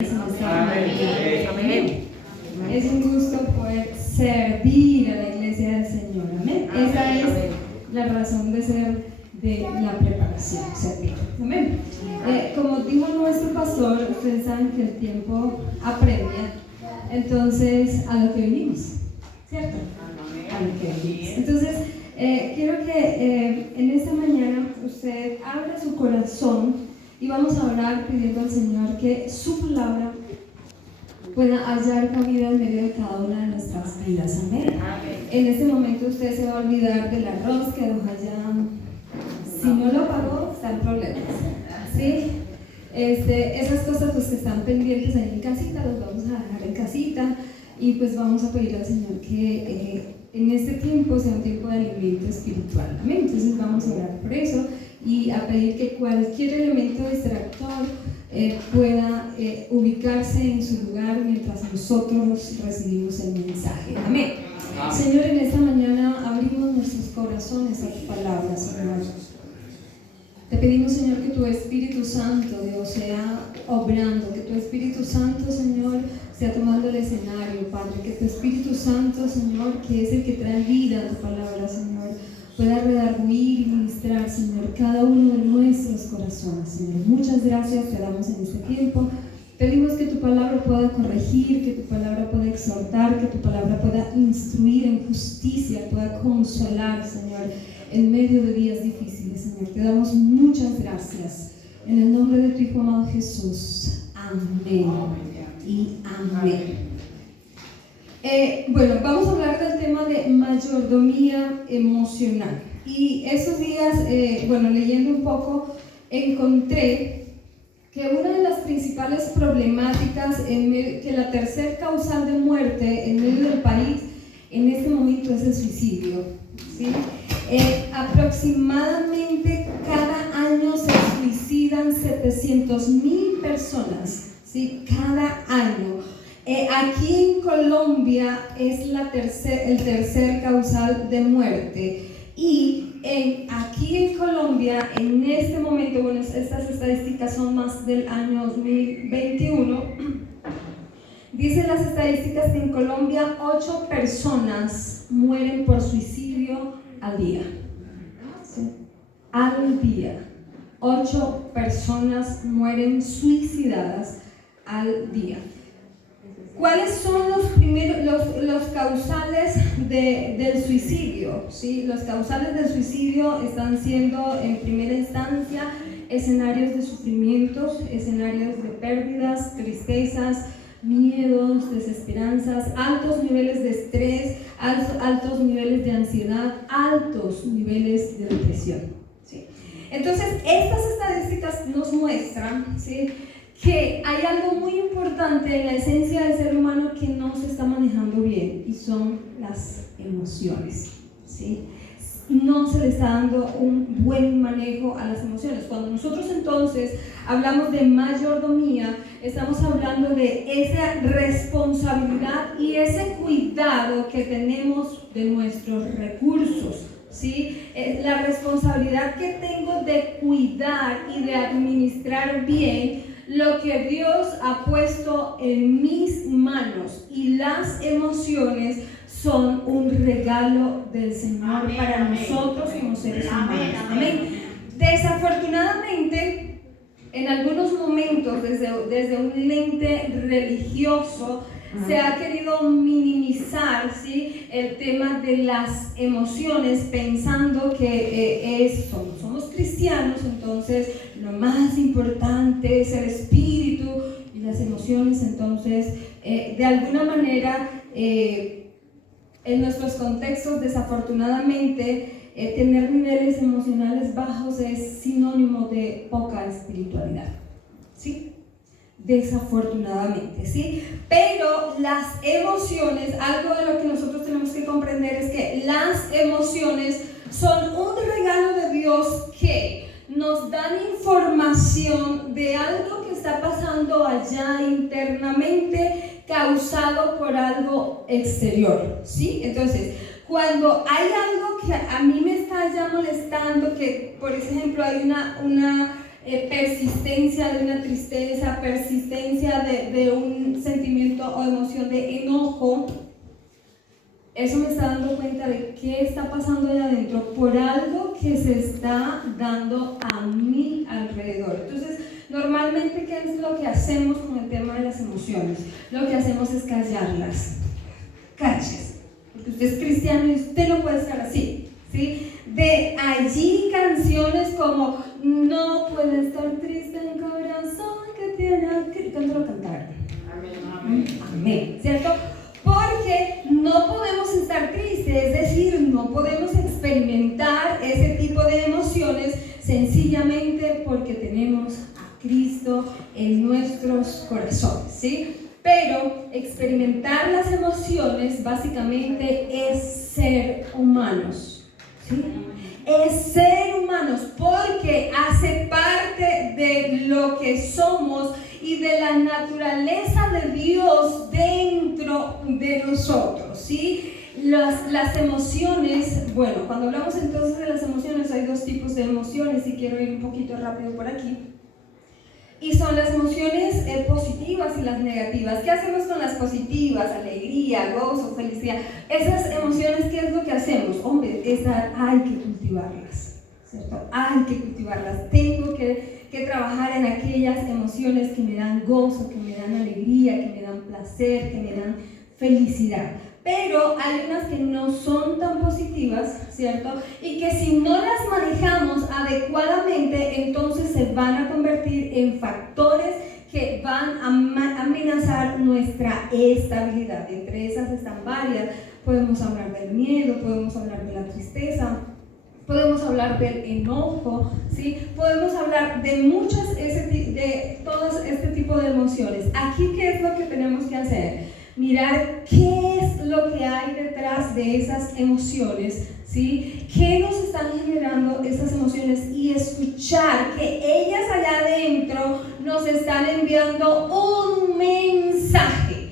Amén. Es un gusto poder servir a la iglesia del Señor. Amén. Esa es la razón de ser de la preparación, servir. Amén. Como dijo nuestro pastor, ustedes saben que el tiempo apremia. Entonces, a lo que venimos, ¿cierto? A lo que venimos. Entonces, quiero que en esta mañana usted abra su corazón y vamos a orar pidiendo al Señor que su palabra pueda hallar cabida en medio de cada una de nuestras vidas. Amén. En este momento usted se va a olvidar del arroz que dejó allá. Si no lo pagó, están problemas. ¿Sí? Esas cosas pues, que están pendientes ahí en casita, los vamos a dejar en casita y pues vamos a pedir al Señor que en este tiempo sea un tiempo de alimento espiritual. Amén. Entonces vamos a orar por eso y a pedir que cualquier elemento distractor pueda ubicarse en su lugar mientras nosotros recibimos el mensaje. Amén. Señor, en esta mañana abrimos nuestros corazones a tu palabra, Señor. Te pedimos, Señor, que tu Espíritu Santo, Dios, sea obrando, que tu Espíritu Santo, Señor, sea tomando el escenario, Padre, que tu Espíritu Santo, Señor, que es el que trae vida a tu palabra, Señor, pueda redarguir y ministrar, Señor, cada uno de nuestros corazones, Señor. Muchas gracias te damos en este tiempo. Pedimos que tu palabra pueda corregir, que tu palabra pueda exhortar, que tu palabra pueda instruir en justicia, pueda consolar, Señor, en medio de días difíciles, Señor. Te damos muchas gracias. En el nombre de tu Hijo amado Jesús. Amén. Y amén. Bueno, vamos a hablar del tema de mayordomía emocional. Y esos días, leyendo un poco, encontré que una de las principales problemáticas, que la tercer causal de muerte en medio del país en este momento es el suicidio. ¿Sí? Aproximadamente cada año se suicidan 700,000 personas, ¿sí? Cada año. Aquí en Colombia es el tercer causal de muerte. Y aquí en Colombia, en este momento, bueno, estas estadísticas son más del año 2021, dicen las estadísticas que en Colombia 8 personas mueren por suicidio al día. ¿Sí? Al día. 8 personas mueren suicidadas al día. ¿Cuáles son los causales del suicidio? ¿Sí? Los causales del suicidio están siendo, en primera instancia, escenarios de sufrimientos, escenarios de pérdidas, tristezas, miedos, desesperanzas, altos niveles de estrés, altos niveles de ansiedad, altos niveles de depresión. ¿Sí? Entonces, estas estadísticas nos muestran, ¿sí?, que hay algo muy importante en la esencia del ser humano que no se está manejando bien, y son las emociones, ¿sí? No se le está dando un buen manejo a las emociones. Cuando nosotros entonces hablamos de mayordomía, estamos hablando de esa responsabilidad y ese cuidado que tenemos de nuestros recursos, ¿sí? La responsabilidad que tengo de cuidar y de administrar bien lo que Dios ha puesto en mis manos. Y las emociones son un regalo del Señor, amén, para amén, nosotros como seres humanos. Amén. Desafortunadamente, en algunos momentos, desde un lente religioso, se ha querido minimizar, ¿sí?, el tema de las emociones, pensando que somos cristianos, entonces lo más importante es el espíritu y las emociones. Entonces, de alguna manera, en nuestros contextos, desafortunadamente, tener niveles emocionales bajos es sinónimo de poca espiritualidad, ¿sí? Desafortunadamente, ¿sí? Pero las emociones, algo de lo que nosotros tenemos que comprender es que las emociones son un regalo de Dios que nos dan información de algo que está pasando allá internamente, causado por algo exterior, ¿sí? Entonces, cuando hay algo que a mí me está ya molestando, que por ejemplo hay una persistencia de una tristeza, persistencia de un sentimiento o emoción de enojo, eso me está dando cuenta de qué está pasando allá adentro por algo que se está dando a mi alrededor. Entonces, normalmente, ¿qué es lo que hacemos con el tema de las emociones? Lo que hacemos es callarlas. Calles. Porque usted es cristiano y usted no puede estar así, ¿sí? De allí canciones como no puede estar triste en corazón que tiene que... ¿Cuándo lo cantaron? Amén. Amén. ¿Cierto? Porque no podemos estar tristes, es decir, no podemos experimentar ese tipo de emociones sencillamente porque tenemos a Cristo en nuestros corazones, ¿sí? Pero experimentar las emociones básicamente es ser humanos, ¿sí? Es ser humanos porque hace parte de lo que somos y de la naturaleza de Dios dentro de nosotros, ¿sí? Las emociones, bueno, cuando hablamos entonces de las emociones, hay dos tipos de emociones y quiero ir un poquito rápido por aquí. Y son las emociones positivas y las negativas. ¿Qué hacemos con las positivas? Alegría, gozo, felicidad. Esas emociones, ¿qué es lo que hacemos? Hombre, hay que cultivarlas, ¿cierto? Hay que cultivarlas. Tengo que trabajar en aquellas emociones que me dan gozo, que me dan alegría, que me dan placer, que me dan felicidad. Pero hay unas que no son tan positivas, ¿cierto? Y que si no las manejamos adecuadamente, entonces se van a convertir en factores que van a amenazar nuestra estabilidad. Entre esas están varias. Podemos hablar del miedo, podemos hablar de la tristeza, podemos hablar del enojo, ¿sí? Podemos hablar de de todo este tipo de emociones. Aquí, ¿qué es lo que tenemos que hacer? Mirar qué es lo que hay detrás de esas emociones, ¿sí? ¿Qué nos están generando esas emociones? Y escuchar que ellas allá adentro nos están enviando un mensaje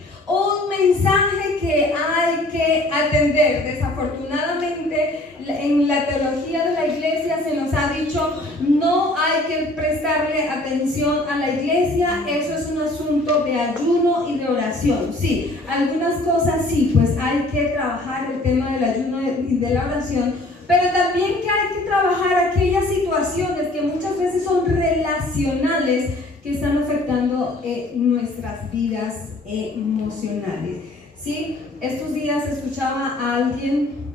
que hay que atender. Desafortunadamente, en la teología de la iglesia se nos ha dicho no hay que prestarle atención a la iglesia, eso es un asunto de ayuno y de oración. Sí, algunas cosas sí, pues hay que trabajar el tema del ayuno y de la oración, pero también que hay que trabajar aquellas situaciones que muchas veces son relacionales que están afectando nuestras vidas emocionales. ¿Sí? Estos días escuchaba a alguien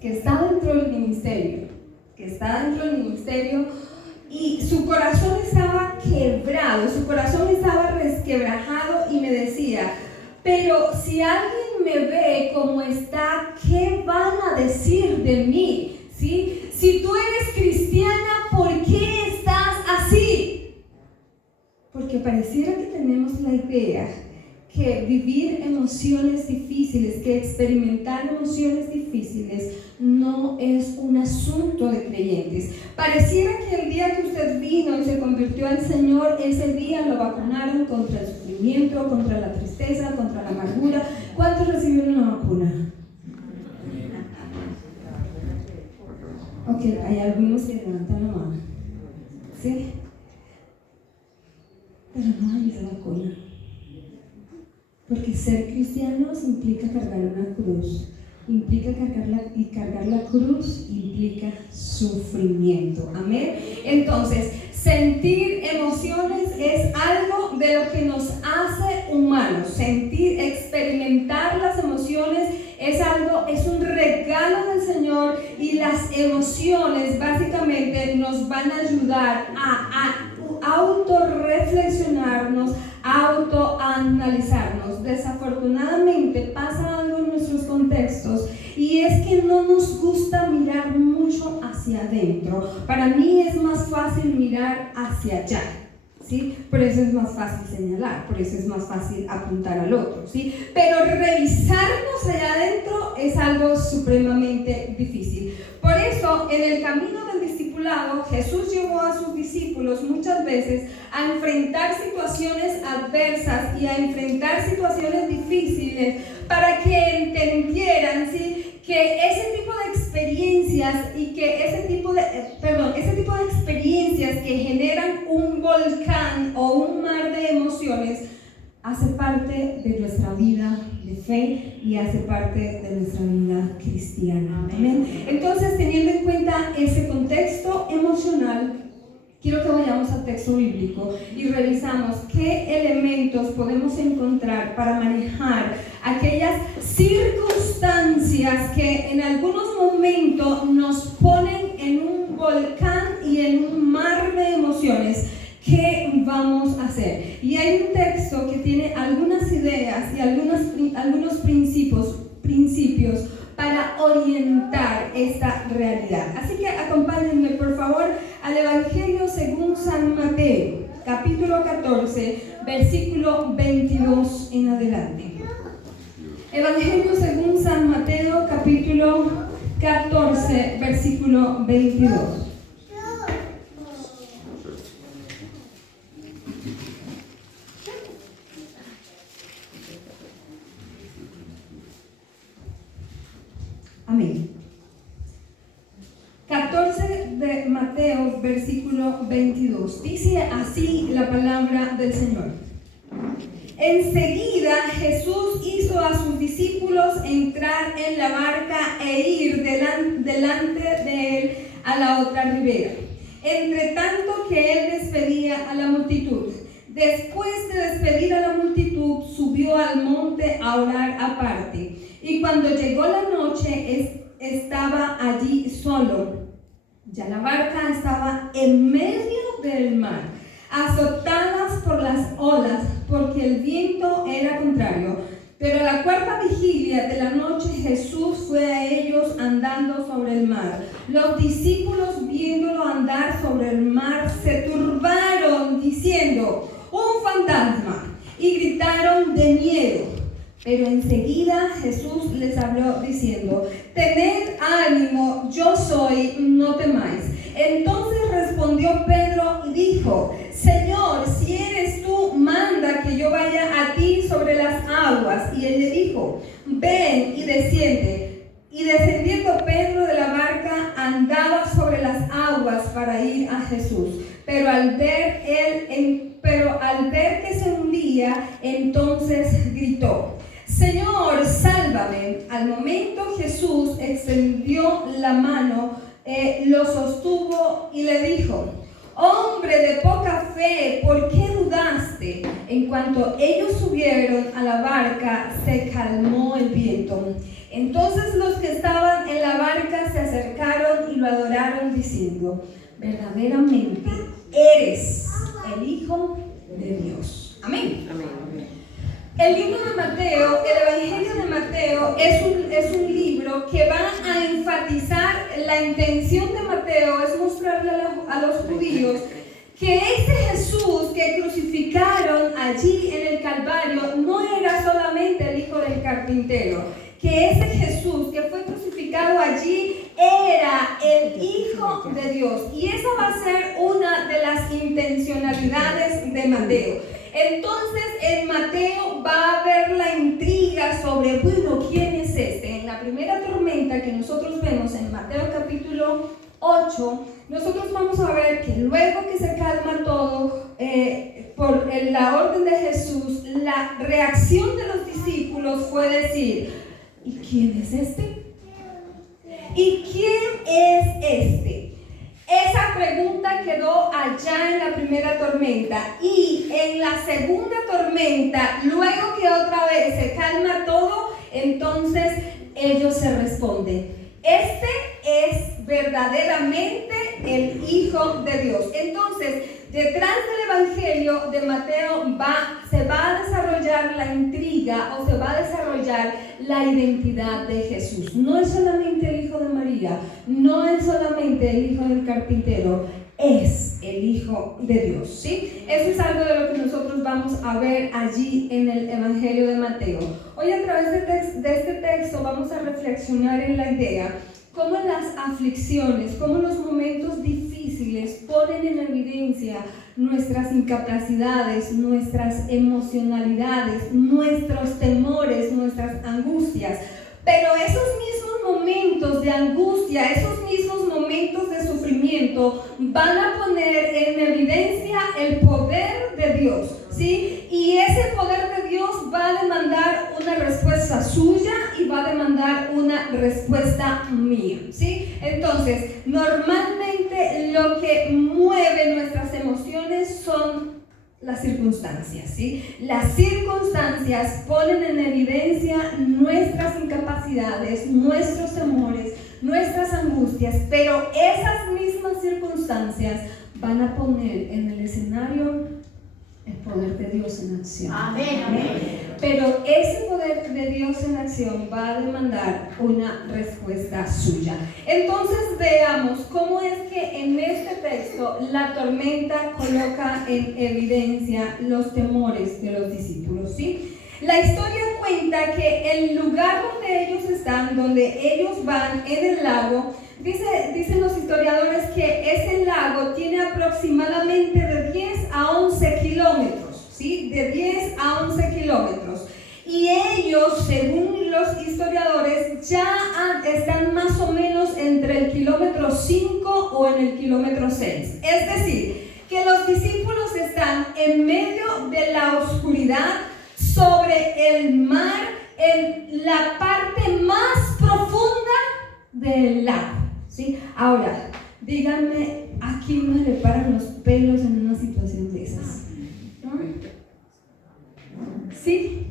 que está dentro del ministerio, y su corazón estaba quebrado, su corazón estaba resquebrajado y me decía, pero si alguien me ve como está, ¿qué van a decir de mí? ¿Sí? Si tú eres cristiana, ¿por qué estás así? Porque pareciera que tenemos la idea que vivir emociones difíciles, que experimentar emociones difíciles no es un asunto de creyentes. Pareciera que el día que usted vino y se convirtió al Señor, ese día lo vacunaron contra el sufrimiento, contra la tristeza, contra la amargura. ¿Cuántos recibieron la vacuna? Ok, hay algunos que levantan la mano. ¿Sí? Pero no hay esa vacuna. Porque ser cristianos implica cargar una cruz, cargar la cruz implica sufrimiento. Amén. Entonces, sentir emociones es algo de lo que nos hace humanos. Experimentar las emociones es un regalo del Señor, y las emociones básicamente nos van a ayudar a autorreflexionarnos, autoanalizarnos. Desafortunadamente pasa algo en nuestros contextos, y es que no nos gusta mirar mucho hacia adentro. Para mí es más fácil mirar hacia allá, ¿sí? Por eso es más fácil señalar, por eso es más fácil apuntar al otro, ¿sí? Pero revisarnos allá adentro es algo supremamente difícil. Por eso, en el camino del discipulado, Jesús llevó a sus discípulos muchas veces a enfrentar situaciones adversas y a enfrentar situaciones difíciles para que entendieran, ¿sí?, que ese tipo de experiencias experiencias y que ese tipo de experiencias que generan un volcán o un mar de emociones hace parte de nuestra vida de fe y hace parte de nuestra vida cristiana. Amén. Entonces, teniendo en cuenta ese contexto emocional, quiero que vayamos al texto bíblico y revisamos qué elementos podemos encontrar para manejar aquellas circunstancias que en algunos momentos nos ponen en un volcán y en un mar de emociones. ¿Qué vamos a hacer? Y hay un texto que tiene algunas ideas y algunos principios para orientar esta realidad. Así que acompáñenme por favor al Evangelio según San Mateo, capítulo 14, versículo 22 en adelante. Evangelio según San Mateo, capítulo 14, versículo 22. Amén. 14 de Mateo, versículo 22. Dice así la palabra del Señor. Enseguida Jesús hizo a sus discípulos entrar en la barca e ir delante de él a la otra ribera, entre tanto que él despedía a la multitud. Después de despedir a la multitud, subió al monte a orar aparte. Y cuando llegó la noche, estaba allí solo. Ya la barca estaba en medio del mar, azotadas por las olas, porque el viento era contrario. Pero a la cuarta vigilia de la noche Jesús fue a ellos andando sobre el mar. Los discípulos, viéndolo andar sobre el mar, se turbaron, diciendo: ¡un fantasma! Y gritaron de miedo. Pero enseguida Jesús les habló diciendo: tened ánimo, yo soy, no temáis. Entonces respondió Pedro y dijo: Señor, si eres tú, manda que yo vaya a ti sobre las aguas. Y él le dijo: ven y desciende. Y descendiendo Pedro de la barca, andaba sobre las aguas para ir a Jesús. Pero al ver que se hundía, entonces gritó: Señor, sálvame. Al momento Jesús extendió la mano, lo sostuvo y le dijo: hombre de poca fe, ¿por qué dudaste? En cuanto ellos subieron a la barca, se calmó el viento. Entonces los que estaban en la barca se acercaron y lo adoraron diciendo: verdaderamente eres el Hijo de Dios. Amén. Amén. El libro de Mateo, el Evangelio de Mateo, es un libro que va a enfatizar, la intención de Mateo es mostrarle a los judíos que este Jesús que crucificaron allí en el Calvario no era solamente el hijo del carpintero, que ese Jesús que fue crucificado allí era el Hijo de Dios. Y esa va a ser una de las intencionalidades de Mateo. Entonces en Mateo va a haber la intriga sobre, bueno, ¿quién es este? En la primera tormenta que nosotros vemos en Mateo capítulo 8, nosotros vamos a ver que luego que se calma todo, por la orden de Jesús, la reacción de los discípulos fue decir: ¿y quién es este? ¿Y quién es este? Esa pregunta quedó allá en la primera tormenta, y en la segunda tormenta, luego que otra vez se calma todo, entonces ellos se responden: este es verdaderamente el Hijo de Dios. Entonces, detrás del Evangelio de Mateo se va a desarrollar la intriga, o se va a desarrollar la identidad de Jesús. No es solamente el Hijo de María, no es solamente el Hijo del carpintero, es el Hijo de Dios, ¿sí? Eso es algo de lo que nosotros vamos a ver allí en el Evangelio de Mateo. Hoy, a través de este texto, vamos a reflexionar en la idea cómo las aflicciones, cómo los momentos difíciles ponen en evidencia nuestras incapacidades, nuestras emocionalidades, nuestros temores, nuestras angustias. Pero esos mismos momentos de angustia, esos mismos momentos de sufrimiento van a poner en evidencia el poder de Dios, ¿sí? Y ese poder de Dios va a demandar una respuesta suya y va a demandar una respuesta mía, ¿sí? Entonces, normalmente lo que mueve nuestras emociones son las circunstancias, ¿sí? Las circunstancias ponen en evidencia nuestras incapacidades, nuestros temores, nuestras angustias, pero esas mismas circunstancias van a poner en el escenario el poder de Dios en acción. Amén, amén. Pero ese poder de Dios en acción va a demandar una respuesta suya. Entonces veamos cómo es que en este texto la tormenta coloca en evidencia los temores de los discípulos, ¿sí? La historia cuenta que el lugar donde ellos están, donde ellos van en el lago, dicen los historiadores que ese lago tiene aproximadamente de 10 a 11 kilómetros, ¿sí? De 10 a 11 kilómetros. Y ellos, según los historiadores, ya están más o menos entre el kilómetro 5 o en el kilómetro 6. Es decir, que los discípulos están en medio de la oscuridad, sobre el mar, en la parte más profunda del lago, ¿sí? Ahora, díganme, ¿a quién no le paran los pelos en una situación de esas? ¿No? ¿Sí?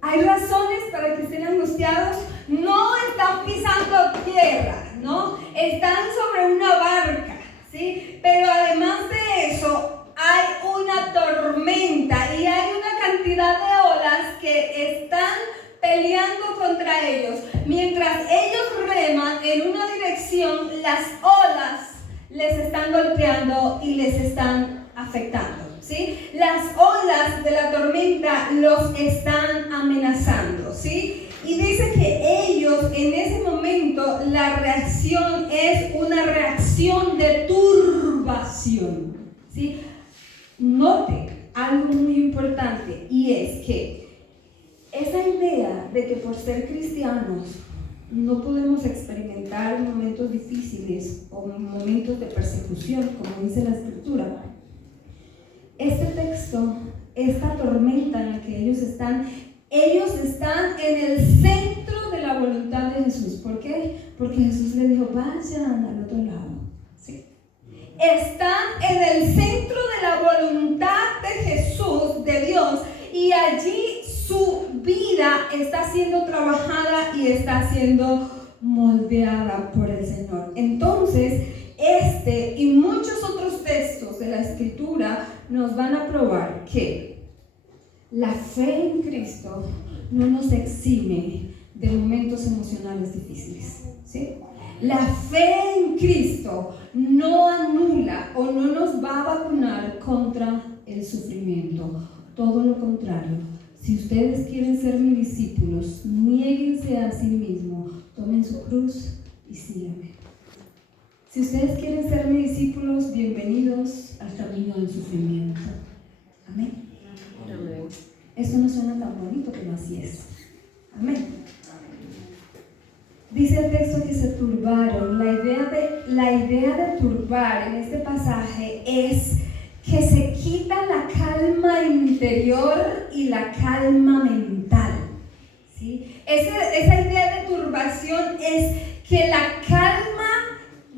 ¿Hay razones para que estén angustiados? No están pisando tierra, ¿no? Están sobre una barca, ¿sí? Pero además de eso, hay una tormenta y hay una cantidad de olas que están peleando contra ellos. Mientras ellos reman en una dirección, las olas les están golpeando y les están afectando, ¿sí? Las olas de la tormenta los están amenazando, ¿sí? Y dice que ellos en ese momento la reacción es una reacción de turbación, ¿sí? Note algo muy importante, y es que esa idea de que por ser cristianos no podemos experimentar momentos difíciles o momentos de persecución, como dice la Escritura, este texto, esta tormenta en la que ellos están en el centro de la voluntad de Jesús. ¿Por qué? Porque Jesús le dijo, vayan al otro lado, ¿sí? Están en el centro de la voluntad de Jesús, de Dios, y allí su vida está siendo trabajada y está siendo moldeada por el Señor. Entonces, este y muchos otros textos de la Escritura nos van a probar que la fe en Cristo no nos exime de momentos emocionales difíciles, ¿sí? La fe en Cristo no anula o no nos va a vacunar contra el sufrimiento. Todo lo contrario. Si ustedes quieren ser mis discípulos, niéguense a sí mismos, tomen su cruz y síganme. Si ustedes quieren ser mis discípulos, bienvenidos al camino del sufrimiento. Amén. Amén. Esto no suena tan bonito, pero así es. Amén. Dice el texto que se turbaron. La idea de turbar en este pasaje es que se quita la calma interior y la calma mental, ¿sí? Esa idea de turbación es que la calma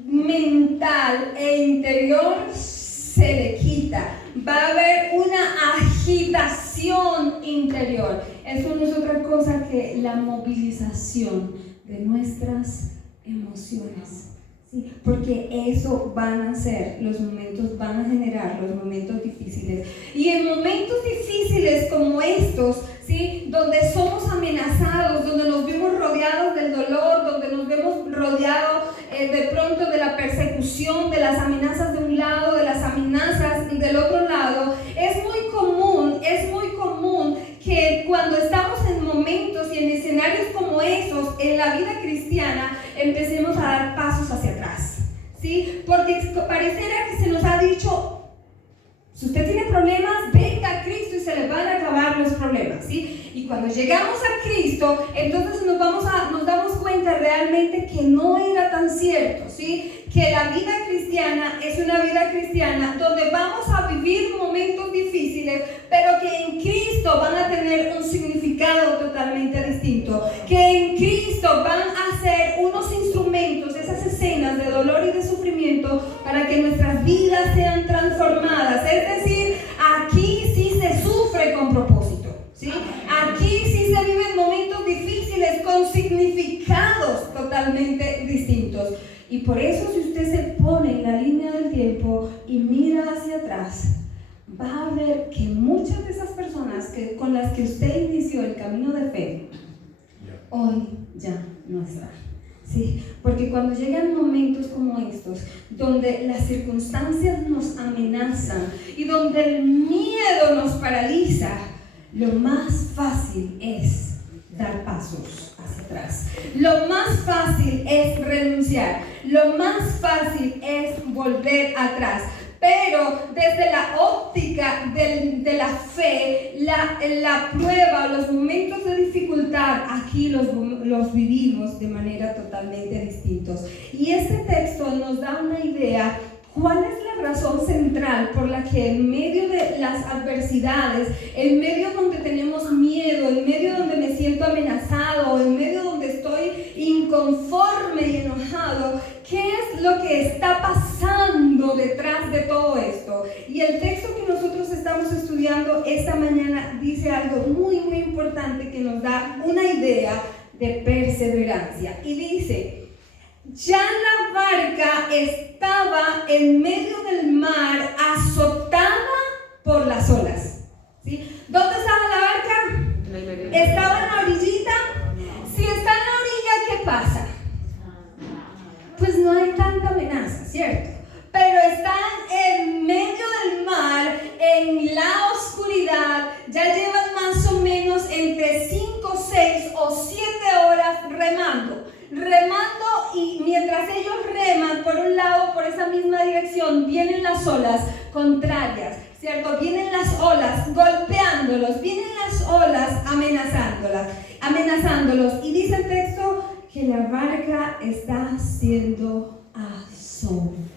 mental e interior se le quita. Va a haber una agitación interior. Eso no es otra cosa que la movilización de nuestras emociones, ¿sí? Porque eso van a ser los momentos, van a generar los momentos difíciles. Y en momentos difíciles como estos, ¿sí? Donde somos amenazados, donde nos vemos rodeados del dolor, donde nos vemos rodeados de pronto de la persecución, de las amenazas de un lado, de las amenazas del otro lado, es muy común que cuando estamos en momentos y en escenarios como esos en la vida cristiana, empecemos a dar pasos hacia atrás, ¿sí? Porque pareciera que se nos ha dicho, si usted tiene problemas, venga a Cristo y se le van a acabar los problemas. suave, ¿sí? Y cuando llegamos a Cristo, entonces nos damos cuenta realmente que no era tan cierto, ¿sí? Que la vida cristiana es una vida cristiana donde vamos a vivir momentos difíciles, pero que en Cristo van a tener un significado totalmente distinto, que en Cristo van a ser unos instrumentos, esas escenas de dolor y de sufrimiento para que nuestras vidas sean transformadas. Es decir, aquí sí se sufre con propósito, ¿sí? Aquí sí se viven momentos difíciles con significados totalmente distintos. Y por eso, si usted se pone en la línea del tiempo y mira hacia atrás, va a ver que muchas de esas personas con las que usted inició el camino de fe, hoy ya no están. Sí, porque cuando llegan momentos como estos, donde las circunstancias nos amenazan y donde el miedo nos paraliza, lo más fácil es dar pasos hacia atrás. Lo más fácil es renunciar. Lo más fácil es volver atrás. Pero desde la óptica de la fe, la prueba, los momentos de dificultad, aquí los vivimos de manera totalmente distintos. Y este texto nos da una idea. ¿Cuál es la razón central por la que en medio de las adversidades, en medio donde tenemos miedo, en medio donde me siento amenazado, en medio donde estoy inconforme y enojado, qué es lo que está pasando detrás de todo esto? Y el texto que nosotros estamos estudiando esta mañana dice algo muy, muy importante que nos da una idea de perseverancia. Y dice: ya la barca estaba en medio del mar, azotada por las olas. ¿Sí? ¿Dónde estaba la barca? ¿Estaba en la orillita? Si está en la orilla, ¿qué pasa? Pues no hay tanta amenaza, ¿cierto? Pero están en medio del mar, en la oscuridad, ya llevan más o menos entre 5, 6 o 7 horas remando, y mientras ellos reman por un lado, por esa misma dirección, vienen las olas contrarias, ¿cierto? Vienen las olas golpeándolos, vienen las olas amenazándolos. Y dice el texto que la barca está siendo azotada.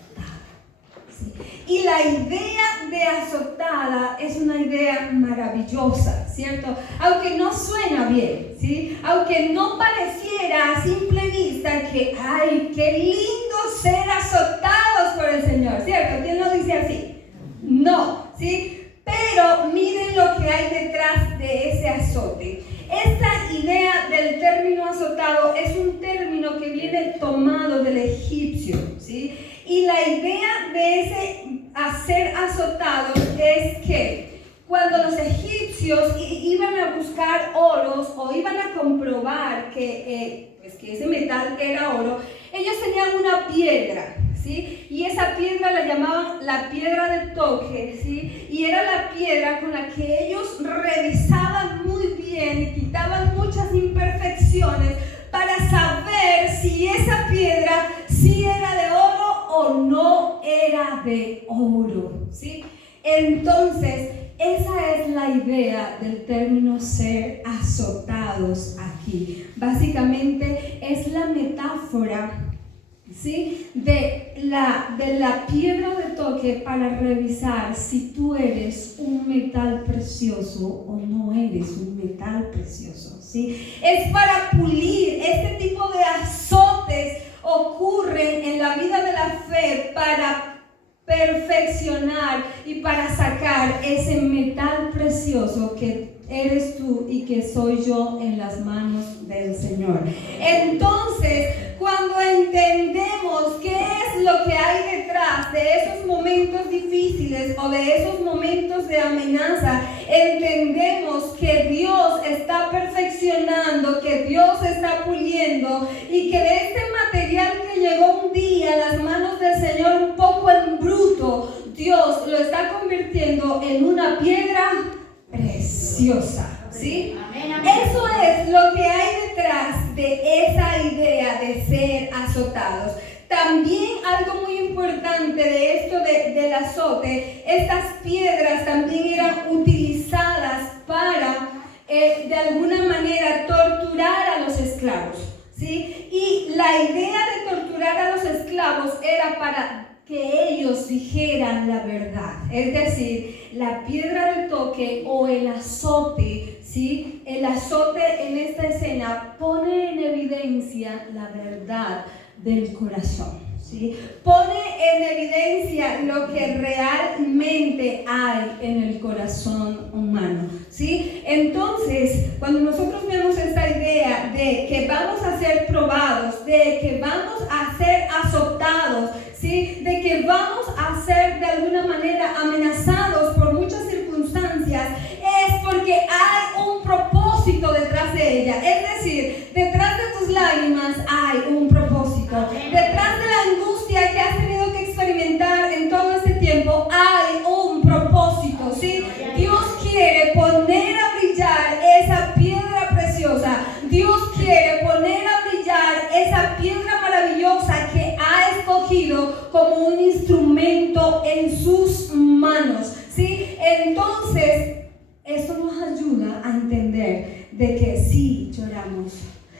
¿Sí? Y la idea de azotada es una idea maravillosa, ¿cierto? Aunque no suena bien, ¿sí? Aunque no pareciera a simple vista que, ¡ay, qué lindo ser azotados por el Señor! ¿Cierto? ¿Quién lo dice así? No, ¿sí? Pero miren lo que hay detrás de ese azote. Esta idea del término azotado es un término que viene tomado del egipcio, ¿sí? Y la idea de ese ser azotados es que cuando los egipcios iban a buscar oros o iban a comprobar que ese metal era oro, ellos tenían una piedra, ¿sí? Y esa piedra la llamaban la piedra de toque, ¿sí? Y era la piedra con la que ellos revisaban muy bien y quitaban muchas imperfecciones para saber si esa piedra sí era de oro o no era de oro, ¿sí? Entonces, esa es la idea del término ser azotados aquí. Básicamente es la metáfora, ¿sí? de la piedra de toque para revisar si tú eres un metal precioso o no eres un metal precioso, ¿sí? Es para pulir. Este tipo de azotes ocurren en la vida de la fe para perfeccionar y para sacar ese metal precioso que eres tú y que soy yo en las manos del Señor. Entonces, cuando entendemos qué es lo que hay detrás de esos momentos difíciles o de esos momentos de amenaza, entendemos que Dios está perfeccionando, que Dios está puliendo y que de este material que llegó un día a las manos del Señor un poco en bruto, Dios lo está convirtiendo en una piedra preciosa, ¿sí? Eso es lo que hay detrás de esa idea de ser azotados. También algo muy importante de esto del azote, estas piedras también eran utilizadas para alguna manera torturar a los esclavos, ¿sí? Y la idea de torturar a los esclavos era para que ellos dijeran la verdad, es decir, la piedra de toque o el azote, ¿sí? El azote en esta escena pone en evidencia la verdad del corazón, ¿sí? Pone en evidencia lo que realmente hay en el corazón humano, ¿sí? Entonces, cuando nosotros vemos esta idea de que vamos a ser probados, de que vamos a ser azotados, ¿sí? De que vamos a ser de alguna manera amenazados por muchas circunstancias, es porque hay un propósito detrás de ella. Es decir, detrás de tus lágrimas hay un propósito. Detrás de la angustia que has tenido que experimentar en todo este tiempo hay un propósito, ¿sí? Dios quiere poner a brillar esa piedra preciosa. Dios quiere poner a brillar esa piedra maravillosa que ha escogido como un instrumento en sus manos, ¿sí? Entonces, eso nos ayuda a entender de que sí lloramos,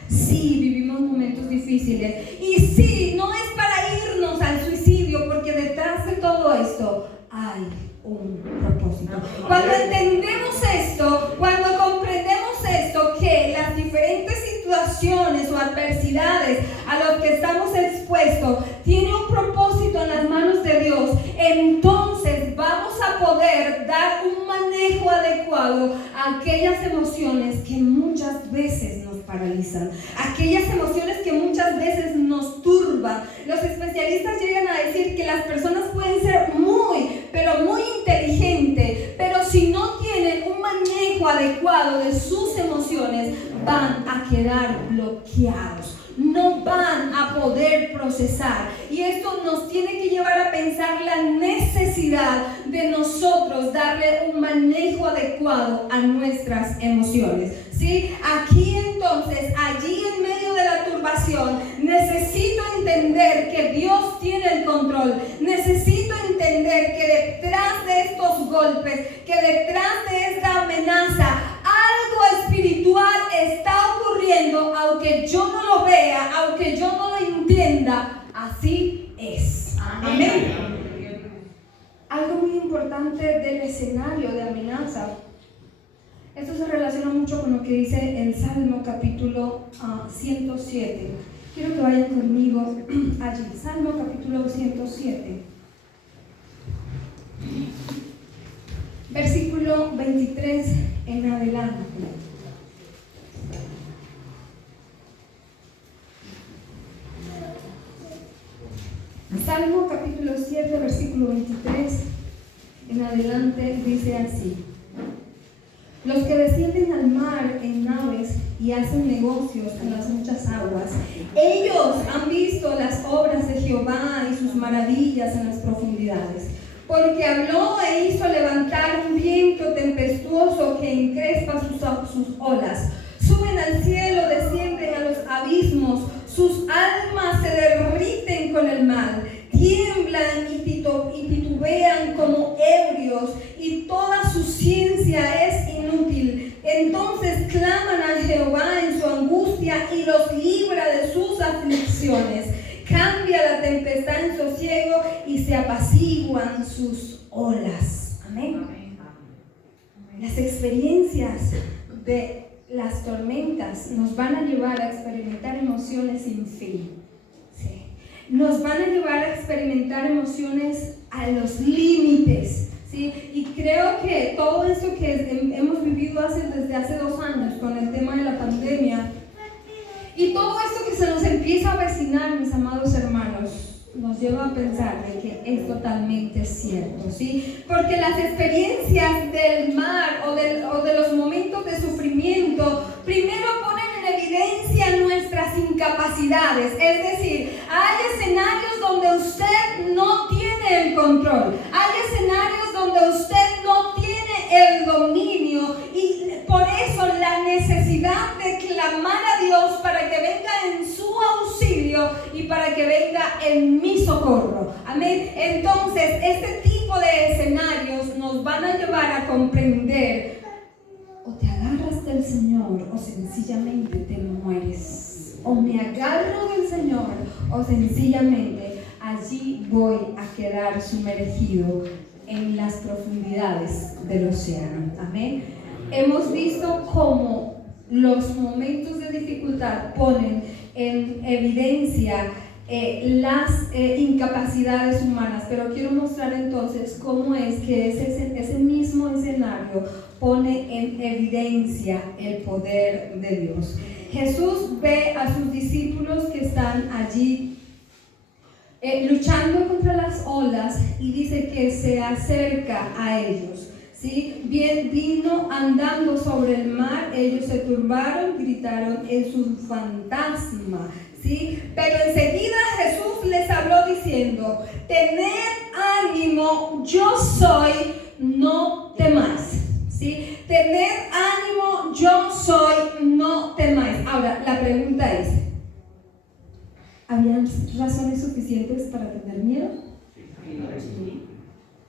sí vivimos momentos difíciles y sí, no es para irnos al suicidio, porque detrás de todo esto hay un propósito. Cuando entendemos esto, cuando comprendemos esto, que las diferentes situaciones o adversidades a las que estamos expuestos tienen un propósito en las manos de Dios, entonces vamos a poder dar un manejo adecuado a aquellas emociones que muchas veces nos paralizan, aquellas emociones que muchas veces nos turban. Los especialistas llegan a decir que las personas pueden ser pero muy inteligentes, pero si no tienen un manejo adecuado de sus emociones, van a quedar bloqueados, no van a poder procesar. Y esto nos tiene que llevar a pensar la necesidad de nosotros darle un manejo adecuado a nuestras emociones, ¿sí? Aquí entonces, allí en medio de la turbación, necesito entender que Dios tiene el control. Necesito entender que detrás de estos golpes, que detrás de esta amenaza, algo espiritual está ocurriendo, aunque yo no lo vea, aunque yo no lo entienda. Así es. Amén. Algo muy importante del escenario de amenaza. Esto se relaciona mucho con lo que dice el Salmo capítulo 107. Quiero que vayan conmigo allí. Salmo capítulo 107. Versículo 23 en adelante. Salmo capítulo 7, versículo 23 en adelante dice así: los que descienden al mar en naves y hacen negocios en las muchas aguas, ellos han visto las obras de Jehová y sus maravillas en las profundidades. Porque habló e hizo levantar un viento tempestuoso que encrespa sus olas. Suben al cielo, descienden a los abismos, sus almas se derriten con el mar. Tiemblan y titubean como ebrios, y toda su ciencia es inútil. Entonces claman a Jehová en su angustia y los libra de sus aflicciones. Cambia la tempestad en sosiego y se apaciguan sus olas. Amén. Las experiencias de las tormentas nos van a llevar a experimentar emociones sin fin. Sí. Nos van a llevar a experimentar emociones a los límites. ¿Sí? Y creo que todo esto que hemos vivido desde hace 2 años con el tema de la pandemia, y todo esto que se nos empieza a avecinar, mis amados hermanos, nos lleva a pensar de que es totalmente cierto, ¿sí? Porque las experiencias del mar o de los momentos de sufrimiento primero ponen en evidencia nuestras incapacidades. Es decir, hay escenarios donde usted no tiene el control, hay escenarios donde usted no tiene el dominio, y por eso la necesidad de clamar a Dios para que venga en su auxilio y para que venga en mi socorro. Amén. Entonces, este tipo de escenarios nos van a llevar a comprender: o te agarras del del Señor o sencillamente te mueres. O me agarro del Señor o sencillamente allí voy a quedar sumergido en las profundidades del océano. Amén. Hemos visto cómo los momentos de dificultad ponen en evidencia las incapacidades humanas, pero quiero mostrar entonces cómo es que ese mismo escenario pone en evidencia el poder de Dios. Jesús ve a sus discípulos que están allí luchando contra las olas y dice que se acerca a ellos. ¿Sí? Vino andando sobre el mar, ellos se turbaron, gritaron, es un fantasma. ¿Sí? Pero enseguida Jesús les habló diciendo: tened ánimo, yo soy, no temáis. ¿Sí? Tened ánimo, yo soy, no temáis. Ahora, la pregunta es: ¿habían razones suficientes para tener miedo? Sí.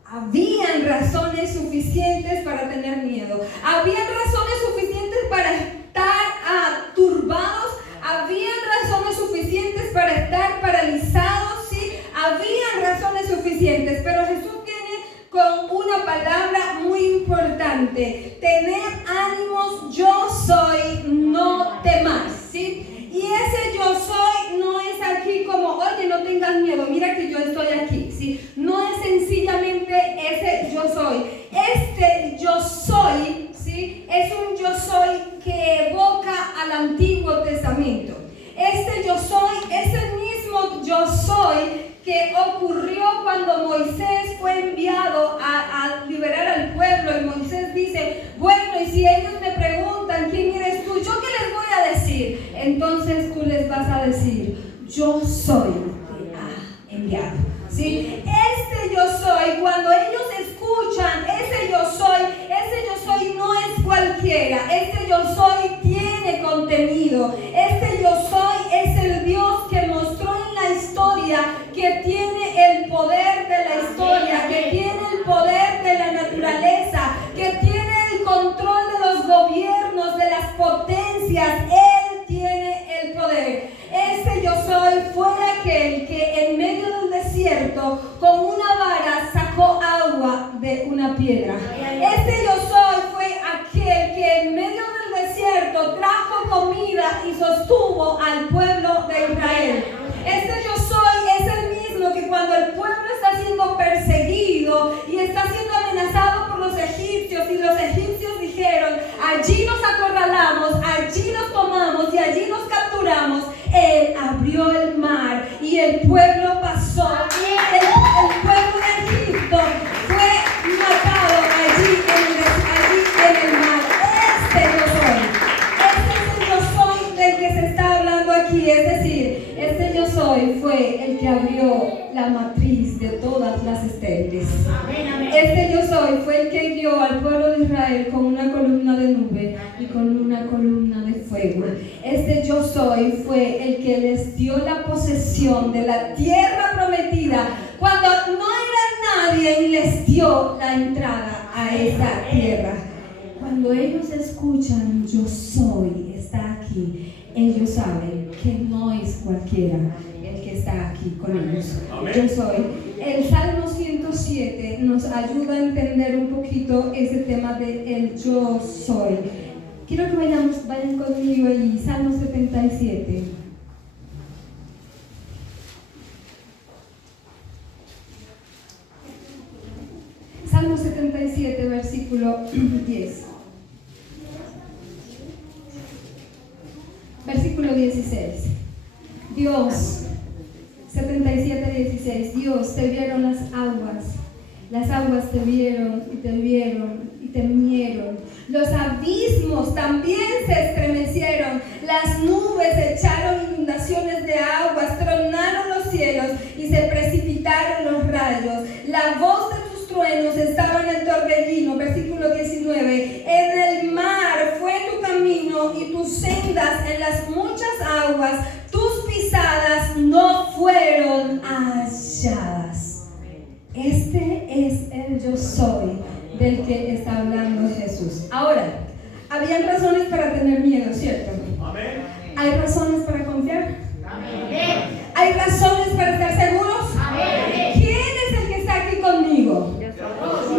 Habían razones suficientes para tener miedo. Habían razones suficientes para estar turbados. Habían razones suficientes para estar paralizados. Sí, habían razones suficientes. Pero Jesús viene con una palabra muy importante: tened ánimos, yo soy, no temáis. ¿Sí? Y ese yo soy no es aquí como, oye, no tengas miedo, mira que yo estoy aquí, ¿sí? No es sencillamente ese yo soy. Este yo soy, ¿sí? Es un yo soy que evoca al Antiguo Testamento. Este yo soy es el mismo yo soy que ocurrió cuando Moisés fue enviado a liberar al pueblo, y Moisés dice: bueno, y si ellos me preguntan quién eres tú, ¿yo qué les voy a decir? Entonces tú les vas a decir: yo soy el que ha enviado. ¿Sí? Este yo soy, cuando ellos escuchan ese yo soy no es cualquiera. Este yo soy tiene contenido. Este yo soy es el Dios que mostró en la historia que tiene el poder de la historia, que tiene el poder de la naturaleza, que tiene el control de los gobiernos, de las potencias. Él tiene el poder. Este yo soy fue aquel que en medio del desierto con una vara sacó agua de una piedra. Este yo soy fue aquel que en medio del desierto trajo comida y sostuvo al pueblo de Israel. Este yo soy es el mismo que cuando el pueblo está siendo perseguido y está siendo amenazado por los egipcios, y los egipcios dijeron: allí nos acorralamos, allí nos tomamos y allí nos capturamos. Él abrió el mar y el pueblo pasó. El pueblo de Egipto fue matado allí en el mar. Este yo soy del que se está hablando aquí. Es decir, este yo soy fue el que abrió la matriz de todas las estériles. Este yo soy fue el que guió al pueblo de Israel con una columna de nube y con una columna de fuego. Este yo soy fue el que les dio la posesión de la tierra prometida cuando no era nadie, y les dio la entrada a esa tierra. Cuando ellos escuchan yo soy está aquí, ellos saben que no es cualquiera el que está aquí con ellos. Yo soy. El Salmo 107 nos ayuda a entender un poquito ese tema de el yo soy. Quiero que vayan conmigo allí, Salmo 77. Salmo 77, versículo 10. Versículo 16. Dios, 77:16. Dios, te vieron las aguas te vieron y temieron. Los abismos también se estremecieron, las nubes echaron inundaciones de aguas, tronaron los cielos y se precipitaron los rayos. La voz de tus truenos estaba en el torbellino. Versículo 19. En el mar fue tu camino y tus sendas en las muchas aguas. Tus pisadas no fueron halladas. Este es el yo soy del que está hablando Jesús. Ahora, ¿habían razones para tener miedo, ¿cierto? Amén. ¿Hay razones para confiar? Amén. ¿Hay razones para estar seguros? Amén. ¿Quién es el que está aquí conmigo?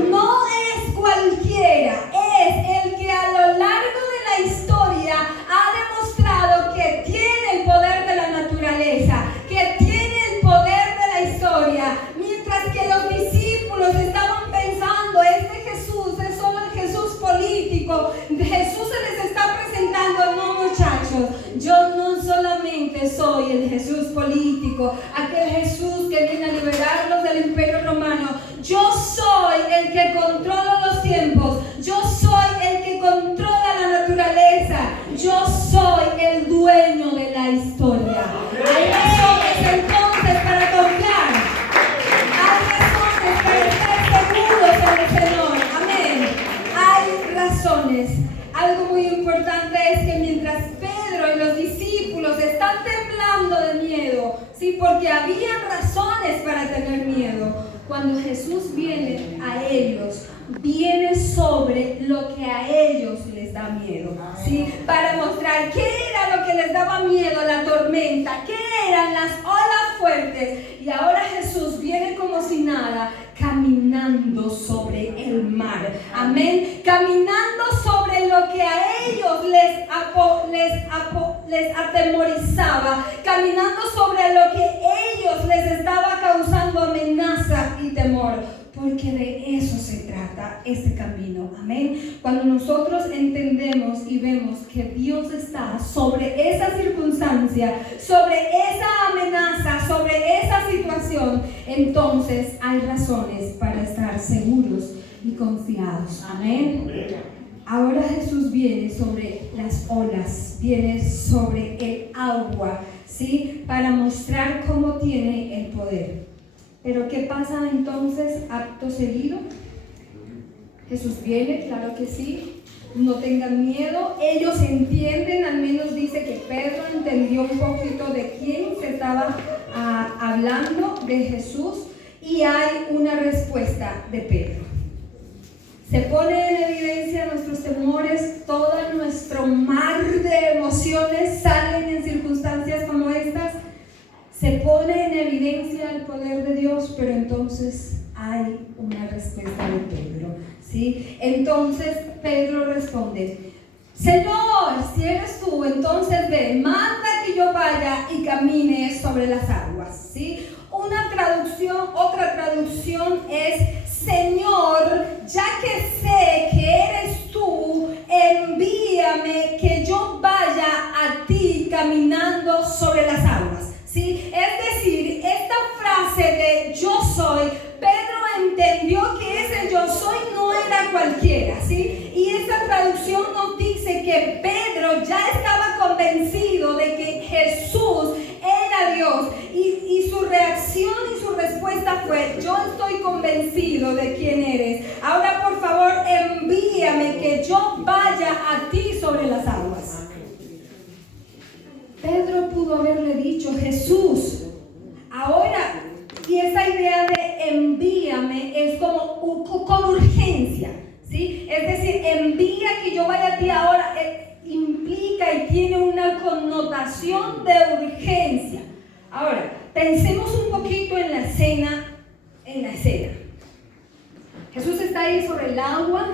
No es cualquiera, es el que a lo largo de la historia ha demostrado que tiene el poder de la naturaleza, que tiene el poder de la historia. Mientras que los discípulos estaban pensando, este Jesús es solo el Jesús político, Jesús se les está presentando, no muchachos, yo no solamente soy el Jesús político, aquel Jesús que viene a liberarlos del Imperio Romano, yo soy el que controla los tiempos, yo soy el que controla la naturaleza, yo soy el dueño de la historia. Hay razones entonces para confiar, hay razones para estar seguros en el Señor, amén. Hay razones. Algo muy importante es que mientras Pedro y los discípulos están temblando de miedo, sí, porque habían razones para tener miedo, cuando Jesús viene a ellos, viene sobre lo que a ellos les da miedo, ¿sí? Para mostrar qué era lo que les daba miedo, la tormenta, qué eran las olas fuertes. Y ahora Jesús viene como si nada, caminando sobre el mar, amén, caminando sobre lo que a ellos les atemorizaba, caminando sobre lo que ellos les estaba causando amenaza y temor, porque de eso se trata este camino, amén. Cuando nosotros entendemos y vemos que Dios está sobre esa circunstancia, sobre esa amenaza, sobre esa situación, entonces hay razones para estar seguros y confiados, amén. Ahora Jesús viene sobre las olas, viene sobre el agua, ¿sí? Para mostrar cómo tiene el poder. Pero ¿qué pasa entonces acto seguido? Jesús viene, claro que sí, no tengan miedo, ellos entienden, al menos dice que Pedro entendió un poquito de quién se estaba hablando, de Jesús, y hay una respuesta de Pedro. Se pone en evidencia nuestros temores, todo nuestro mar de emociones salen en circunstancias como estas. Se pone en evidencia el poder de Dios, pero entonces hay una respuesta de Pedro, ¿sí? Entonces Pedro responde: Señor, si eres tú, entonces ve, manda que yo vaya y camine sobre las aguas, ¿sí? Otra traducción es: Señor, ya que sé que eres tú, envíame que yo vaya a ti caminando sobre las aguas. ¿Sí? Es decir, esta frase de yo soy, Pedro entendió que ese yo soy no era cualquiera, ¿sí? Y esta traducción nos dice que Pedro ya estaba convencido de que Jesús era Dios, y su reacción y su respuesta fue: yo estoy convencido de quién eres, ahora por favor envíame que yo vaya a ti sobre las aguas. Pedro pudo haberle dicho: Jesús, ahora, y esa idea de envíame es como con urgencia, ¿sí? Es decir, envía que yo vaya a ti ahora, implica y tiene una connotación de urgencia. Ahora, pensemos un poquito en la escena. Jesús está ahí sobre el agua,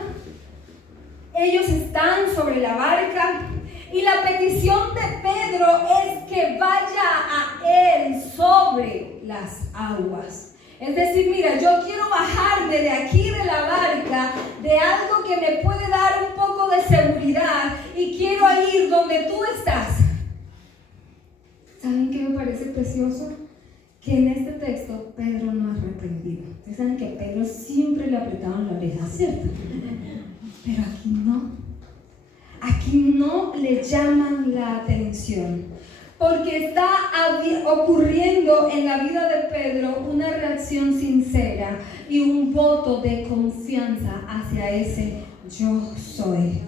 ellos están sobre la barca, y la petición de Pedro es que vaya a él sobre las aguas. Es decir, mira, yo quiero bajarme de aquí de la barca, de algo que me puede dar un poco de seguridad, y quiero ir donde tú estás. ¿Saben qué me parece precioso? Que en este texto Pedro no es reprendido. Ustedes saben que a Pedro siempre le apretaban la oreja, ¿cierto? Pero aquí no. Aquí no le llaman la atención, porque está ocurriendo en la vida de Pedro una reacción sincera y un voto de confianza hacia ese yo soy.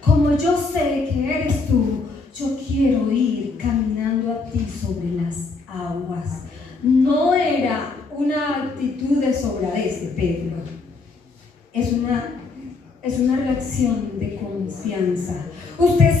Como yo sé que eres tú, yo quiero ir caminando a ti sobre las aguas. No era una actitud de sobradez de Pedro, es una reacción de confianza. Usted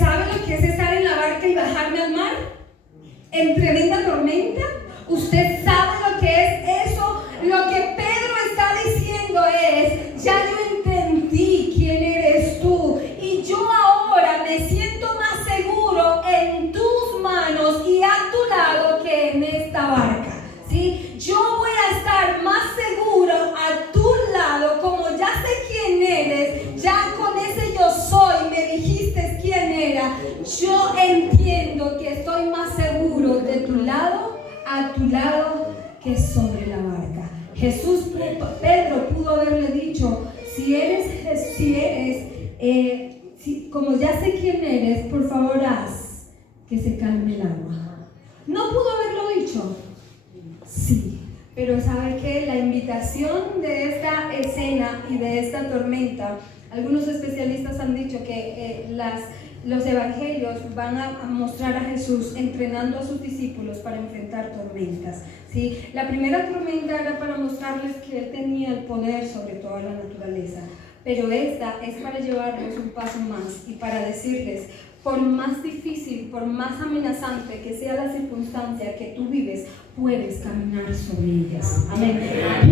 en tremenda tormenta? ¿Usted sabe lo que es eso? Lo que Pedro está diciendo es, ya yo entendí quién eres tú y yo ahora me siento más seguro en tus manos y a tu lado que en esta barca, ¿sí? Yo voy a estar más seguro a tu lado, como ya sé quién eres, ya con ese yo soy, me dijiste quién era, yo entiendo que estoy más seguro de tu lado a tu lado que sobre la barca. Pedro pudo haberle dicho, como ya sé quién eres, por favor haz que se calme el agua. ¿No pudo haberlo dicho? Sí, pero ¿sabe qué? La invitación de esta escena y de esta tormenta, algunos especialistas han dicho que los evangelios van a mostrar a Jesús entrenando a sus discípulos para enfrentar tormentas, ¿sí? La primera tormenta era para mostrarles que Él tenía el poder sobre toda la naturaleza, pero esta es para llevarlos un paso más y para decirles, por más difícil, por más amenazante que sea la circunstancia que tú vives, puedes caminar sobre ellas. Amén.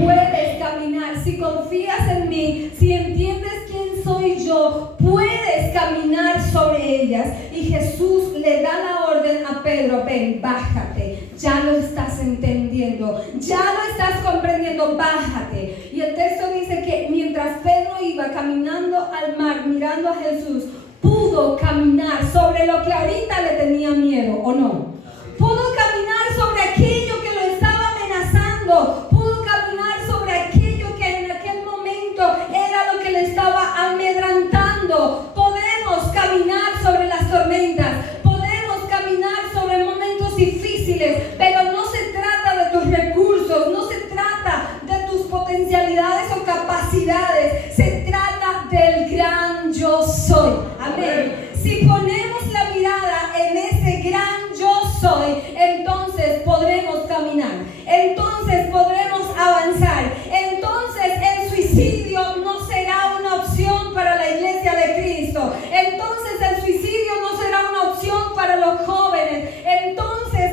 Puedes caminar. Si confías en mí, si entiendes quién soy yo, puedes caminar sobre ellas. Y Jesús le da la orden a Pedro, ven, bájate. Ya lo estás entendiendo, ya lo estás comprendiendo, bájate. Y el texto dice que mientras Pedro iba caminando al mar, mirando a Jesús, pudo caminar sobre lo que ahorita le tenía miedo, ¿o no? Pudo caminar sobre aquello que lo estaba amenazando, pudo caminar sobre aquello que en aquel momento era lo que le estaba amedrantando. Podemos caminar sobre las tormentas, podemos caminar sobre momentos difíciles, pero no se trata de tus recursos, no se trata de tus potencialidades o capacidades, se trata del gran yo soy. Amén. Si ponemos la mirada en ese gran yo soy, entonces podremos caminar, entonces podremos avanzar, entonces el suicidio no será una opción para la iglesia de Cristo, entonces el suicidio no será una opción para los jóvenes, entonces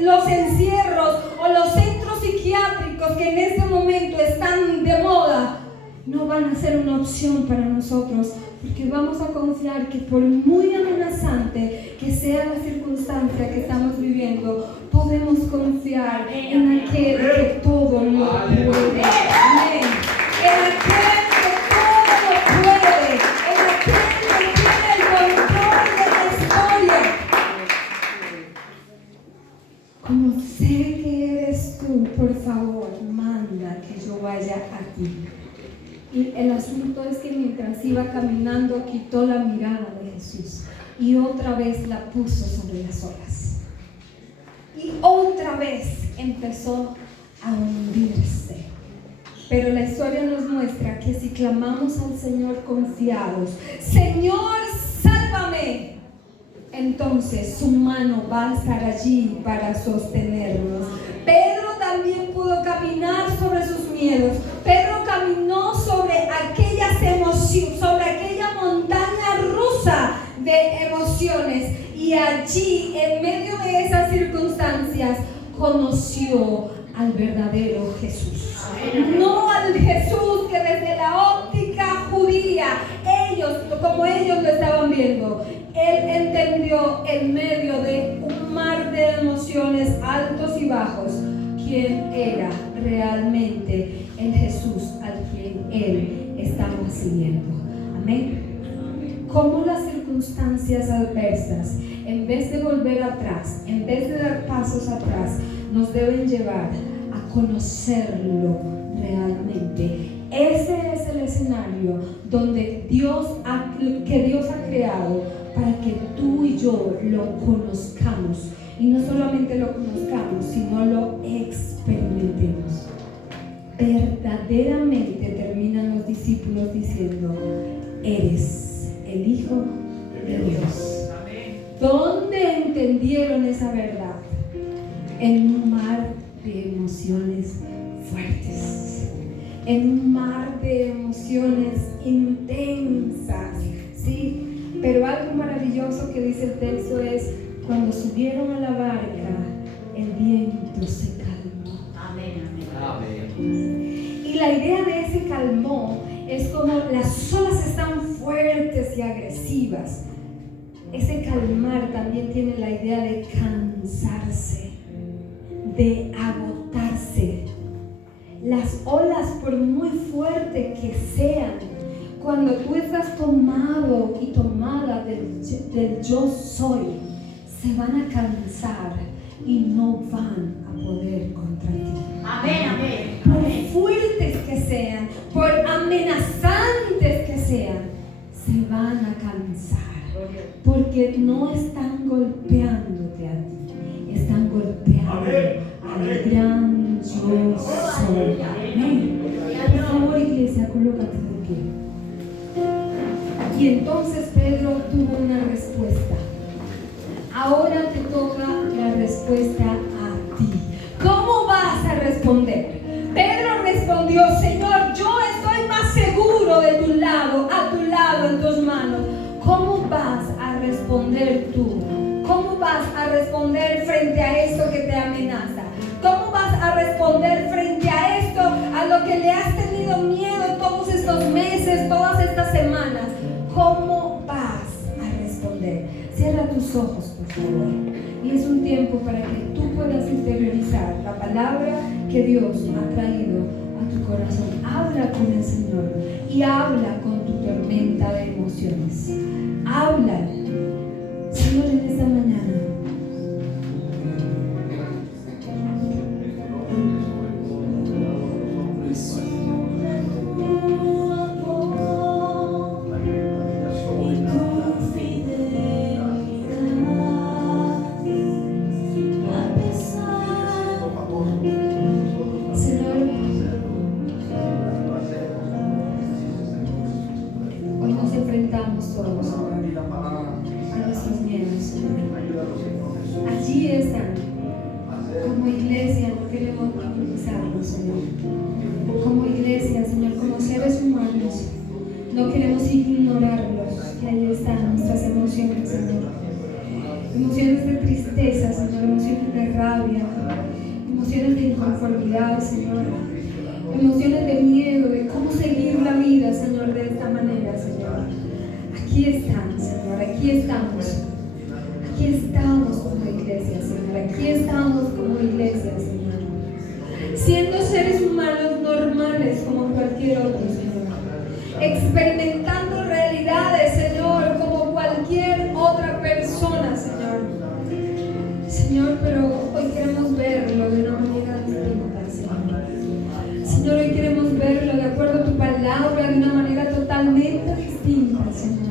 los encierros o los centros psiquiátricos que en este momento están de moda no van a ser una opción para nosotros, porque vamos a confiar que por muy amenazante que sea la circunstancia que estamos viviendo, podemos confiar en aquel que todo lo puede. Amén. En aquel que todo lo puede, en aquel que tiene el control de la historia. Como sé que eres tú, por favor, manda que yo vaya a ti. Y el asunto es que mientras iba caminando, quitó la mirada de Jesús y otra vez la puso sobre las olas. Y otra vez empezó a hundirse. Pero la historia nos muestra que si clamamos al Señor confiados, Señor, sálvame, entonces su mano va a estar allí para sostenernos. Pedro también pudo caminar sobre sus miedos. Pedro caminó sobre aquellas emociones, sobre aquella montaña rusa de emociones, y allí, en medio de esas circunstancias, conoció al verdadero Jesús. No al Jesús que desde la óptica judía, como ellos lo estaban viendo. Él entendió en medio de un mar de emociones altos y bajos quién era realmente el Jesús al quien él estaba siguiendo. Amén. Cómo las circunstancias adversas, en vez de volver atrás, en vez de dar pasos atrás, nos deben llevar a conocerlo realmente. Ese es el escenario donde Dios ha creado para que tú y yo lo conozcamos. Y no solamente lo conozcamos, sino lo experimentemos. Verdaderamente terminan los discípulos diciendo, eres el Hijo de Dios. ¿Dónde entendieron esa verdad? En un mar de emociones fuertes, en un mar de emociones intensas, ¿sí? Pero algo maravilloso que dice el texto es cuando subieron a la barca, el viento se calmó. Amén. Y la idea de ese calmó es como las olas están fuertes y agresivas. Ese calmar también tiene la idea de cansarse, de agotarse. Las olas, por muy fuertes que sean, cuando tú estás tomado y tomada del yo soy, se van a cansar y no van a poder contra ti. Amén. Por fuertes que sean, por amenazantes que sean, se van a cansar. Porque no están golpeándote a ti, están golpeando al gran yo soy. Amén. Por favor, iglesia, colócate de pie. Y entonces Pedro tuvo una respuesta. Ahora te toca la respuesta a ti. ¿Cómo vas a responder? Pedro respondió: Señor, yo estoy más seguro de tu lado, a tu lado, en tus manos. ¿Cómo vas a responder tú? ¿Cómo vas a responder frente a esto que te amenaza? ¿Cómo vas a responder frente a esto, a lo que le has tenido miedo todos estos meses, todas estas semanas? ¿Cómo vas a responder? Cierra tus ojos, por favor. Y es un tiempo para que tú puedas interiorizar la palabra que Dios ha traído a tu corazón. Habla con el Señor y habla con tu tormenta de emociones. Háblale, Señor, en esta mañana. Todos, Señor, a nuestros miedos, Señor. Allí están. Como iglesia no queremos minimizarlos, Señor. Como iglesia, Señor, como seres humanos, no queremos ignorarlos, que ahí están nuestras emociones, Señor. Emociones de tristeza, Señor, emociones de rabia, emociones de inconformidad, Señor. Emociones de miedo, de cómo seguir la vida, Señor, de esta manera, Señor. Aquí están, Señor, aquí estamos. Aquí estamos como iglesia, Señor. Aquí estamos como iglesia, Señor. Siendo seres humanos normales como cualquier otro, Señor. Experimentando realidades, Señor, como cualquier otra persona, Señor. Señor, pero hoy queremos verlo de una manera distinta, Señor. Señor, hoy queremos verlo de acuerdo a tu palabra de una manera totalmente distinta, Señor.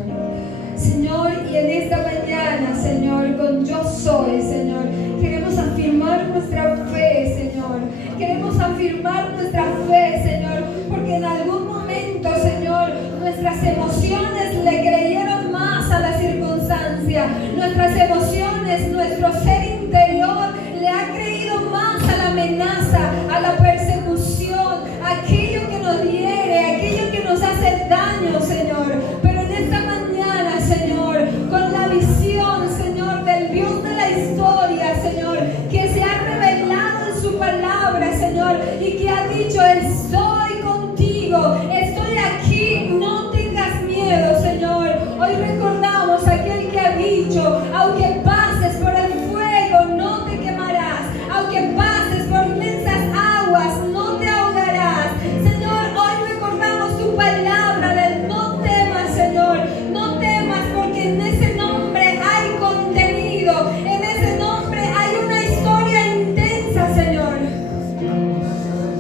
Señor, y en esta mañana, Señor, con yo soy, Señor, queremos afirmar nuestra fe, Señor. Queremos afirmar nuestra fe, Señor, porque en algún momento, Señor, nuestras emociones le creyeron más a la circunstancia. Nuestras emociones, nuestro ser interior le ha creído más a la amenaza, a la persecución, a aquello que nos hiere, a aquello que nos hace daño, Señor. Pero en esta mañana, Señor, con la visión, Señor, del Dios de la historia, Señor, que se ha revelado en su palabra, Señor, y que ha dicho: estoy contigo, estoy aquí, no tengas miedo, Señor. Hoy recordamos a aquel que ha dicho: aunque pases por el fuego, no te quemarás, aunque pases por inmensas aguas, no te ahogarás. Señor, hoy recordamos tu palabra del no temas, Señor, no temas, porque en ese nombre hay contenido, en ese nombre hay una historia intensa, Señor.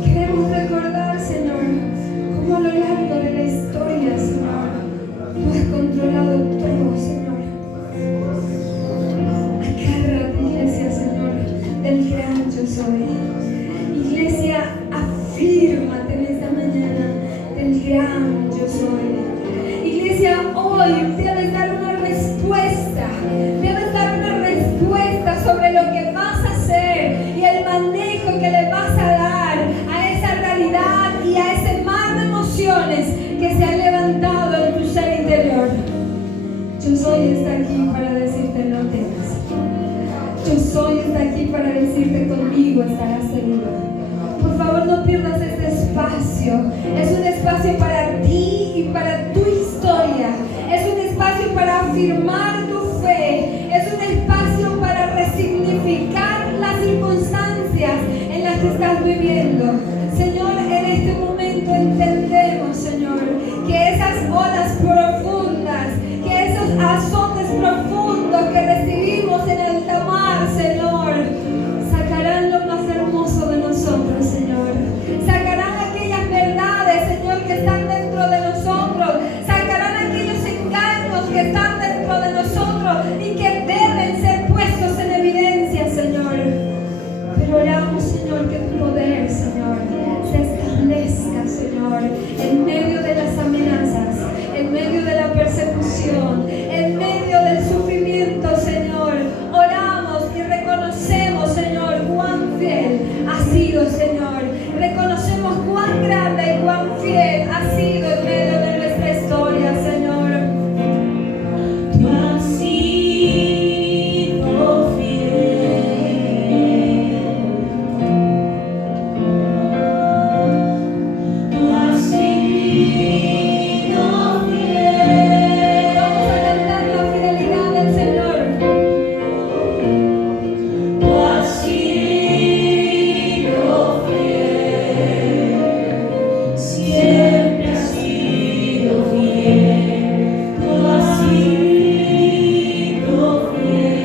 Queremos recordar, Señor, cómo a lo largo de la historia, Señor, tú has controlado todo, Señor. Agárrate, iglesia, Señor, del gran yo soy. Iglesia, afírmate en esta mañana del gran yo soy. Iglesia, hoy debes dar una respuesta. Debes dar una respuesta sobre lo que vas a hacer y el manejo que le vas a dar a esa realidad y a ese mar de emociones que se ha levantado en tu ser interior. Yo soy está aquí para decirte: no temas. estarás seguro. Por favor, no pierdas este espacio. Es un espacio para ti y para tu historia. Es un espacio para afirmar tu fe. Es un espacio para resignificar las circunstancias en las que estás viviendo. Señor, en este momento entendemos, Señor, que esas olas profundas, que esos azotes profundos que recibimos en alta mar, Señor, sacarán lo más hermoso de nosotros, Señor. Sacarán aquellas verdades, Señor, que están dentro de nosotros. Sacarán aquellos engaños que están dentro de nosotros y que deben ser puestos en evidencia, Señor. Pero oramos, Señor, que tu poder, Señor, se establezca, Señor, en medio de las amenazas, en medio de la persecución, en medio del sufrimiento, Señor. Oramos y reconocemos, Señor, cuán fiel ha sido, Señor. Reconocemos cuán grande y cuán fiel ha sido en medio de nuestra historia, Señor. Tú has sido fiel. Tú has sido fiel. Vamos a cantar la fidelidad del Señor. Tú has sido fiel. Siempre has sido fiel. Tú has sido fiel.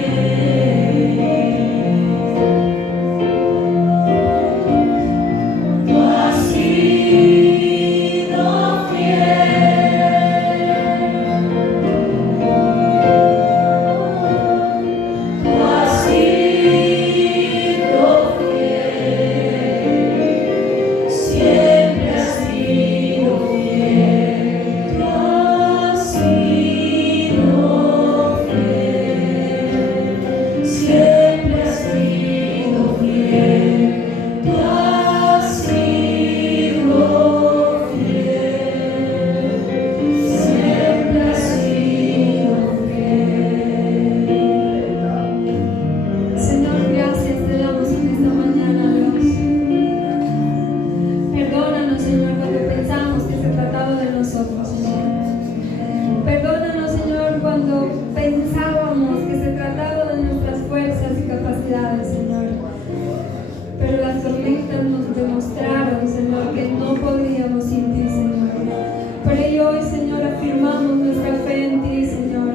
Tú has sido fiel. Tú has sido fiel. Siempre has sido fiel. Tú has sido fiel. Siempre has sido fiel. Tú has sido fiel. Siempre has sido fiel. Señor, gracias te damos en esta mañana, Dios. Perdónanos, Señor, cuando pensamos que se trataba de nosotros, Señor. Perdónanos, Señor, cuando pensábamos que se trataba de nuestras fuerzas y capacidades, Señor. Pero las tormentas nos demostraron, Señor, que no podríamos sin ti, Señor. Por ello hoy, Señor, afirmamos nuestra fe en ti, Señor.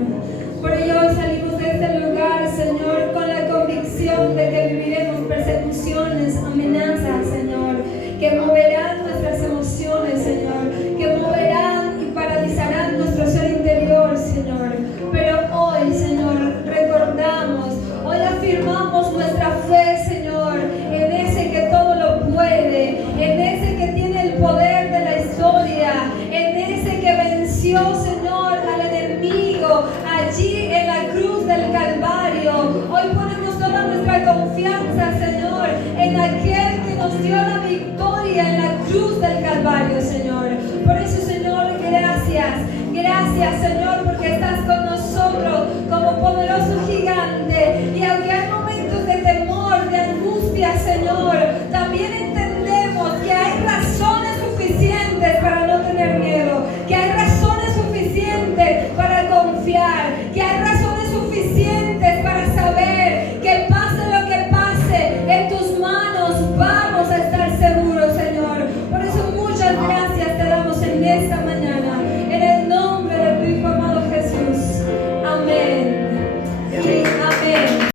Por ello hoy salimos de este lugar, Señor, con la convicción de que viviremos persecuciones, amenazas, Señor, que moverán nuestras emociones, Señor, que moverán y paralizarán nuestro ser interior, Señor. Pero hoy, Señor, recordamos, hoy afirmamos nuestra fe, Señor, en ese que todo lo puede, en ese que tiene el poder de la historia, en ese que venció, Señor, al enemigo allí en la cruz del Calvario. Hoy ponemos toda nuestra confianza, Señor, en aquel que nos dio la victoria en la cruz del Calvario, Señor. Por eso, Señor, gracias. Gracias, Señor, porque estás con nosotros como poderoso gigante. Y aunque hay momentos de temor, de angustia, Señor,